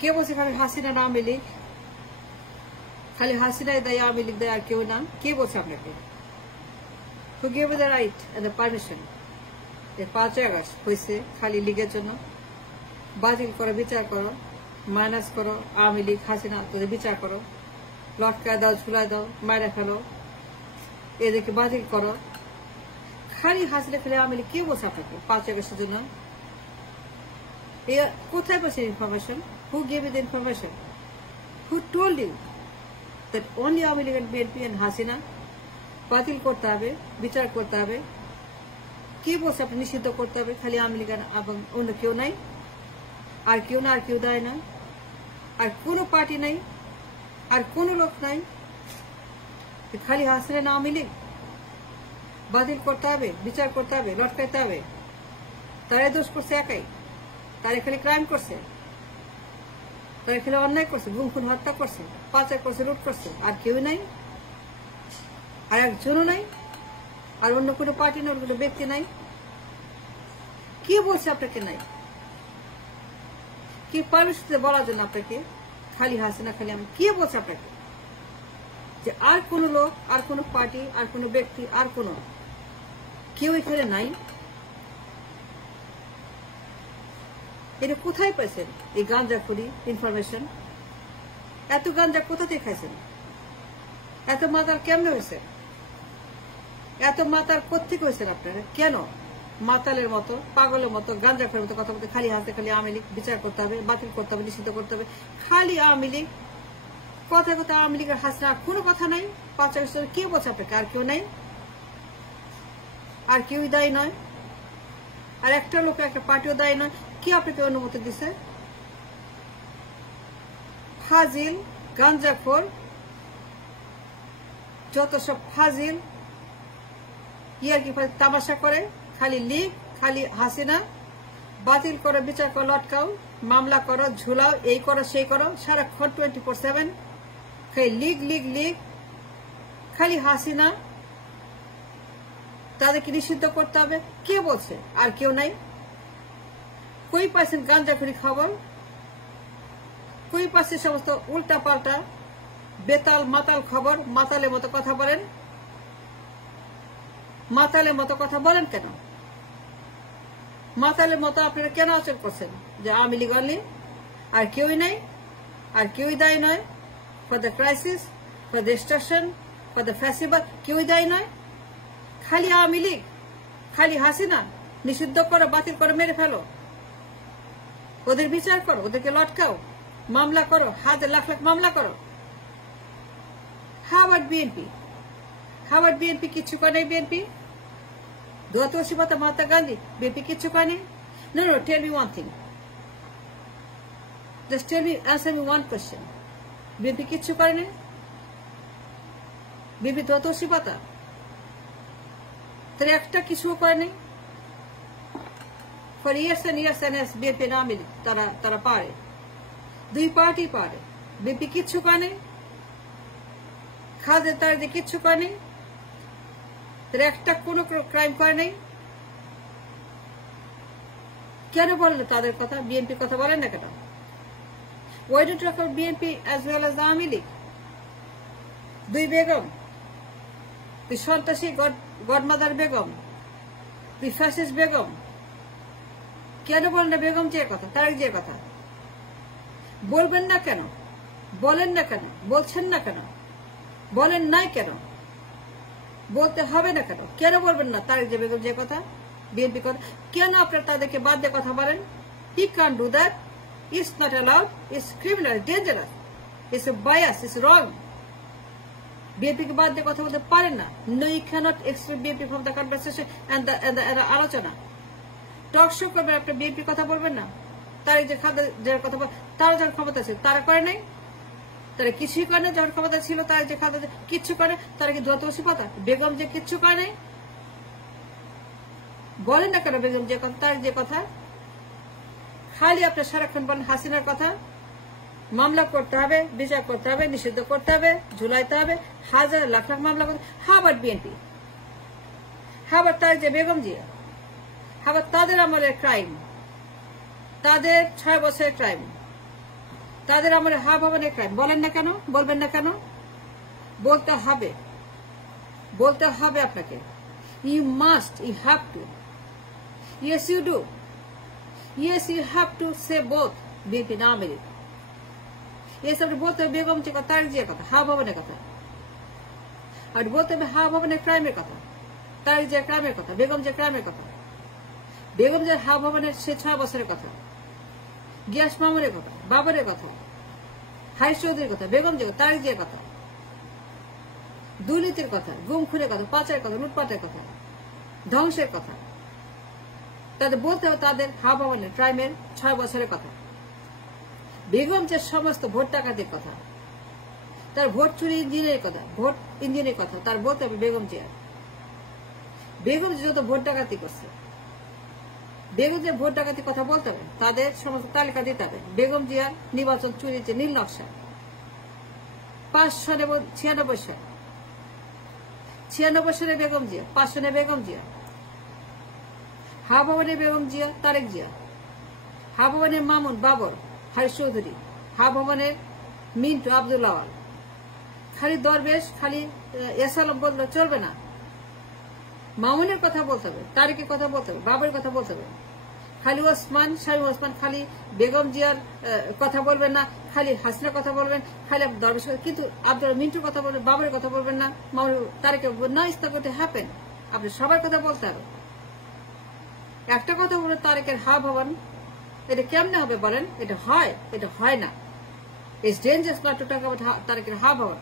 কে বলছে খালি হাসিনা না আওয়ামী লীগ, খালি হাসিনাই দায়ী, আওয়ামী লীগ দায়ী, আর কেউ না? কে বলছে আপনাকে? Who gave you the right and the permission? 5 August হয়েছে খালি লীগের জন্য? বাতিল করো, বিচার করো, মাইনাস করো, আওয়ামী লীগ হাসিনা তোদের বিচার করো, লটকায় দাও, ঝুলাই দাও, মায়েরা ফেলো, এদেরকে বাতিল করো। খালি হাসিনা খালি আওয়ামী লীগ কে বলছে আপনাকে 5 আগস্টের জন্য? কোথায় বলছে information? Who gave you the information? Who told you that only Awami League and BNP and Hasina বাতিল করতে হবে, বিচার করতে হবে? কে বলছে আপনি নিষিদ্ধ করতে হবে খালি আওয়ামী লীগ এবং অন্য কেউ নাই? আর কেউ না, আর কেউ দেয় না, আর কোনো পার্টি নাই, আর কোনো লোক নাই, খালি হাসিনা না আওয়ামী লীগ বাতিল করতে হবে, বিচার করতে হবে, লটকাইতে হবে? তারাই দোষ করছে একাই, তারা খালি ক্রাইম করছে, তারা খালি অন্যায় করছে, গুম খুন হত্যা করছে, পাচার করছে, লুট করছে, আর কেউ নাই, আর একজনও নাই, আর অন্য কোনো পার্টি নাই, কোনো ব্যক্তি নাই? কে বলছে আপনাকে নাই? কি পারমিশন বলার জন্য আপনাকে খালি হাসিনা খালি আমি? কে বলছে আপনাকে যে আর কোন লোক, আর কোন পার্টি, আর কোন ব্যক্তি, আর কোন কেউ এখানে নাই? এটা কোথায় পাইছেন এই গাঁজাখুরি ইনফরমেশন? এত গাঁজা কোথা থেকে খাইছেন? এত মাতার কেমনে হয়েছে? এত মাতার কোথেকে হয়েছেন আপনারা? কেন মাতালের মতো, পাগলের মতো, গাঁজাখুরের মতো কথা বলতে? খালি হাতে খালি আওয়ামী লীগ বিচার করতে হবে, বাতিল করতে হবে, নিষিদ্ধ করতে হবে, খালি আওয়ামী লীগ, কথা কথা আওয়ামী লীগের হাসিনা, কোনো কথা নাই। 5 আগস্ট কে বলছে আপনাকে আর কেউ নাই? আর কেউই দায়ী নয়, আর একটা লোক, একটা পার্টিও দায়ী নয়। কি আপনাকে অনুমতি দিছে? ফাজিল, গাঁজাখোর, যত সব ফাজিল ইয়ার কি তামাশা করে, খালি লীগ, খালি হাসিনা, বাতিল করো, বিচার করো, লটকাও, মামলা করো, ঝুলাও, এই করো, সেই করো, সারাক্ষণ 24/7 খালি লীগ লীগ লীগ, খালি হাসিনা। তাদেরকে নিষিদ্ধ করতে হবে কে বলছে? আর কেউ নাই। কই পাচ্ছেন গাঁজাখুরি খবর? কই পাচ্ছে সমস্ত উল্টা পাল্টা বেতাল মাতাল খবর? মাতালের মতো কথা বলেন, মাতালের মতো কথা বলেন কেন? মাতালের মতো আপনারা কেন আচরণ করছেন যে আওয়ামী লীগ অনলি, আর কেউই নাই, আর কেউই দায়ী নয় for the crisis, for the distraction, for the ফ্যাসিবাদ? কেউই দায়ী নয়, খালি আওয়ামী লীগ, খালি হাসিনা। নিষিদ্ধ করো, বাতিল করো, মেরে ফেলো, ওদের বিচার করো, ওদেরকে লটকাও, মামলা করো, হাজার লাখ লাখ মামলা করো। How about BNP? How about BNP? কিচ্ছু করে নাই বিএনপি। 82 পাতা মহাত্মা গান্ধী, বিএনপি কিচ্ছু করেনি। No no, tell me one thing, just tell me, answer me one question. BNP কিচ্ছু করেনি? বিএনপি 82 পাতা, তাহলে একটা কিছু করেনি। For years and years and years BNP না মিলে তারা পারে, দুই পার্টি পারে। বিএনপি কিচ্ছু করেনি, খাদের তার দিয়ে কিচ্ছু করেনি, তারা একটা কোনো ক্রাইম করে নাই। কেন বলেন তাদের কথা, বিএনপির কথা বলেন না কেন? Why don't talk about BNP as well as Awami League? দুই বেগম, তুই সন্ত্রাসী গডমাদার বেগম, তুই ফ্যাসিস্ট বেগম, কেন বলেন না বেগম যে কথা, তারেক যে কথা? বলবেন না কেন? বলেন না কেন? বলছেন না কেন? বলেন নাই কেন? বলতে হবে না কেন? কেন বলবেন না তারেক যে বেগম যে কথা, বিএনপি কথা? কেন আপনারা তাদেরকে বাদ দিয়ে কথা বলেন? He can do that, it's not allowed, it's criminal, dangerous, it's bias, it's wrong. BNP কে বাদ দিয়ে কথা বলতে পারেন না। No, you cannot exclude BNP from the conversation and the আলোচনা। টক শো করবেন, আপনি বিএনপি কথা বলবেন না? তারেক যে যার কথা বল, তারা যখন ক্ষমতা ছিল তারা করে নাই? তারা কিছুই করে না যখন ক্ষমতা ছিল? তারা যে খাতা কিচ্ছু করে, তারা কি 82 পাতা? বেগম যে কিচ্ছু করে নাই? বলেন না কেন বেগম যে কথা, তার যে কথা? খালি আপনার সারাক্ষণ বলেন হাসিনার কথা। মামলা করতে হবে, বিচার করতে হবে, নিষিদ্ধ করতে হবে, ঝুলাইতে হবে, হাজার লাখ লাখ মামলা করতে। How about BNP? How about তার যে বেগম জি? হাউ অ্যাবাউট তাদের আমলের ক্রাইম, তাদের 6 বছরের ক্রাইম? তাদের আমলে হা ভবনের ক্রাইম বলেন না কেন, বলবেন না কেন? বলতে হবে, বলতে হবে আপনাকে। You must, you have to. Yes you do, yes you have to say both BNP না আওয়ামী লীগ। ইয়েস আপনি বলতে হবে বেগম যে কথা, তারেক জিয়ার কথা, হা ভবনের কথা। আর বলতে হবে হা ভবনের ক্রাইমের কথা, তারেক জিয়ার ক্রাইমের কথা, বেগম জিয়ার ক্রাইমের কথা, বেগম জিয়ার হা ভবনের সে 6 বছরের কথা, গিয়াস মামুনের কথা, বাবরের কথা, হারিস চৌধুরীর কথা, বেগম জিয়া, তারেক জিয়ার কথা, দুর্নীতির কথা, গুম খুনের কথা, পাচারের কথা, লুটপাটের কথা, ধ্বংসের কথা। তাদের বলতে হবে তাদের হা ভবনের ক্রাইমের 6 বছরের কথা। বেগম যে সমস্ত ভোট ডাকাতির কথা, তার ভোট চুরি ইঞ্জিনের কথা, ভোট ইঞ্জিনের কথা তার বলতে হবে বেগম জিয়া। বেগম যত ভোট ডাকাতি করছে, বেগম যে ভোট ডাকাতির কথা বলতে হবে, তাদের সমস্ত তালিকা দিতে হবে। বেগম জিয়ার নির্বাচন চুরির যে নীল নকশা, 5 সন এবং 96 সন, 96 সনে বেগম জিয়া, 5 সনে বেগম জিয়া, হা ভবনের বেগম জিয়া, তারেক জিয়া, হা ভবনের মামুন, বাবর, হারিস চৌধুরী, হা ভবনের মিন্টু, আব্দুল আওয়াল। খালি দরবেশ, খালি এসালাম বললে চলবে না। মামুনের কথা বলতে হবে, তারেকের কথা বলতে হবে, বাবরের কথা বলতে হবে। খালি ওসমান, শামীম ওসমান, খালি বেগম জিয়ার কথা বলবেন না, খালি হাসিনার কথা বলবেন, খালি দরবেশ, কিন্তু আব্দুল মিন্টুর কথা বলবেন, বাবরের কথা বলবেন না, মামুন, তারেকের না। ইস্তা করতে হ্যাপেন, আপনি সবার কথা বলতে হবে। একটা কথা বলে তারেকের হা ভবন, এটা কেমনে হবে বলেন? এটা হয়, এটা হয় না। It's dangerous not to talk about তারেকের হা ভবন।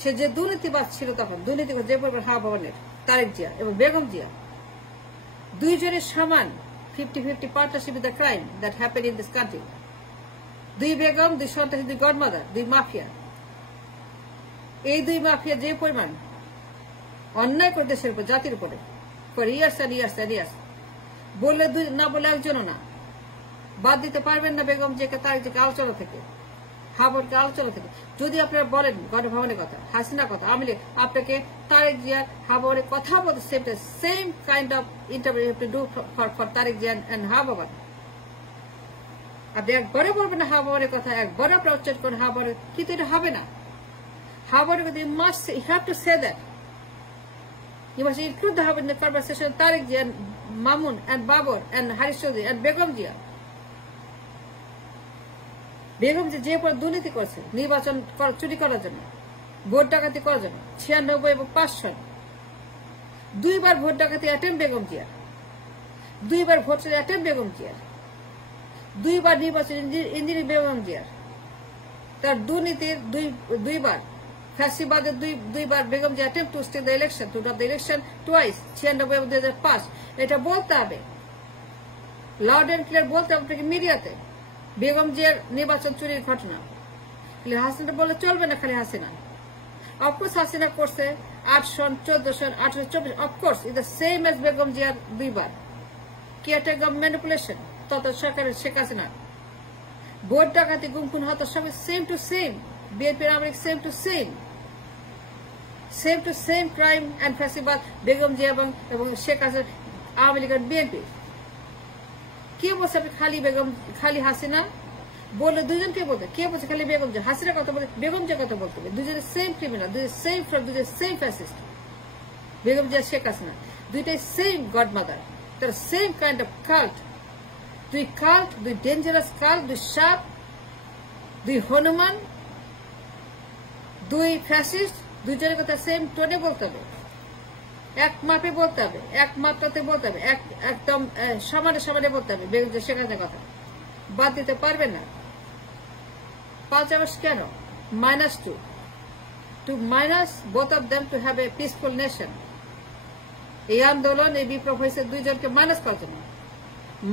সে যে দুর্নীতিবাদ ছিল তখন, দুর্নীতি যে পরিমাণ হা ভবনের, তারেক জিয়া এবং বেগম জিয়া দুইজনের সমান 50-50 partnership with the crime that happen in this country. 2 Begum, 2 সন্ত্রাসী, 2 গডমাদার, 2 মাফিয়া। এই 2 মাফিয়া যে পরিমাণ অন্যায় করে দেশের উপর, জাতির উপরে করে years and years and years, বললে না বলে একজনও না। বাদ দিতে পারবেন না বেগম জিয়াকে, তারেক জিয়াকে আলোচনা থেকে, হাবরকে আলোচনা থেকে। যদি আপনারা বলেন গণভবনের কথা, হাসিনার কথা, আওয়ামী লীগ, আপনাকে তারেক জিয়ার হাবরের কথা বলতে same kind of interview to do for Tarique Zia and হাবর। আপনি একবারে বলবেন না হাবরের কথা, একবারে আপনার উচ্চারণ করেন হাবরের, কিন্তু এটা হবে না। হাবরের কথা you must, you have to say that. You must include the in the conversation Tariq Jia and Mamun and Babur and Haris Chaudhry and Begum Jia. Begum যে পর দুর্নীতি করছে নির্বাচন চুরি করার জন্য, ভোট ডাকাতি করার জন্য, 96 এবং 5 সন, 2 বার ভোট ডাকাতি অ্যাটেম্প বেগম জিয়া, 2 বার ভোট চুরি অ্যাটেম্প বেগম জিয়ার, 2 বার নির্বাচন ইঞ্জিনিয়ারিং বেগম জিয়ার, তার দুর্নীতির 2 বার, ফ্যাসিবাদের 2 বার Begum Zia attempt to steal the election, to drop the election twice, 96 এবং 2005। এটা বলতে হবে, লাউড অ্যান্ড ক্লিয়ার বলতে হবে আপনাকে মিডিয়াতে বেগম জিয়ার নির্বাচন চুরির ঘটনা। হাসিনা বললে চলবে না, খালি হাসিনা। অফকোর্স হাসিনা করছে 8 সন, 14 সন, 18, 24, of course is the same as Begum জিয়ার 2 বার। কেয়ারটেকার ম্যানিপুলেশন তত সরকারের শেখ হাসিনা, ভোট ডাকাতি, গুম খুন হত্যা সব সেম টু সেম, বিএনপির Awami same to same crime and ফ্যাসিবাদ বেগম জিয়া এবং শেখ হাসিনা, আওয়ামী লীগ আর বিএনপি। কে বলছে আপনি খালি বেগম, খালি হাসিনা বললে? দুজনকে বলতে, কে বলছে খালি বেগম জিয়া? হাসিনা কথা বলতে, বেগম জিয়া কথা বলতে হবে। দুজনের সেম ক্রিমিনাল, দুজনের সেম ফ্রড, দুজনের সেম ফ্যাসিস্ট। বেগম জিয়া, শেখ হাসিনা, দুইটাই সেম গডমাদার, তার same kind of cult. 2 cult, 2 dangerous cult, 2 সাপ, 2 হনুমান, 2 ফ্যাসিস্ট। দুজনের কথা সেম টোনে বলতে হবে, এক মাপে বলতে হবে, এক মাত্রাতে বলতে হবে, একদম সমানে বলতে হবে। বেগম জিয়া, শেখ হাসিনার কথা বাদ দিতে পারবেন না। 5 আগস্ট কেন? -2 to minus both of them to have a peaceful nation. এই আন্দোলন, এই বিপ্লব হয়েছে 2 জনকে মাইনাস করার জন্য।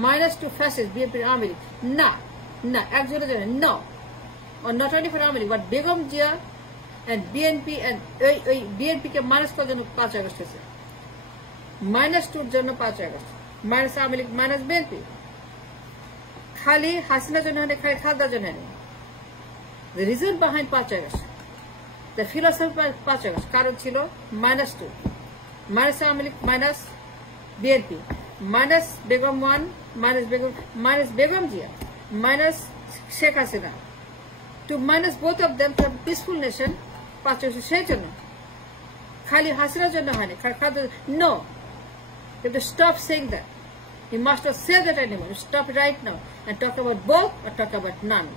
-2 ফ্যাসিস্ট বিএনপির আওয়ামী লীগ, না একজনের জন্য, no, not only for Awami League but Begum Zia and BNP and ওই বিএনপি কে মাইনাস করার জন্য 5 আগস্ট হয়েছে। -2 জন্য 5 আগস্ট, minus Awami League, minus BNP. খালি হাসিনার জন্য হয়নি, খালি খালদার জন্য হয়নি। The reason behind 5 August, the philosophy behind 5 August, কারণ ছিল -2, minus Awami League, minus BNP, minus Begum 1, minus Begum Zia, minus Sheikh Hasina. To minus both of them from peaceful nation, 5 বছর সেই জন্য খালি হাসিনার জন্য হয়নি no, you have to stop saying that. You must not say that anymore. Stop right now and talk about both or talk about none.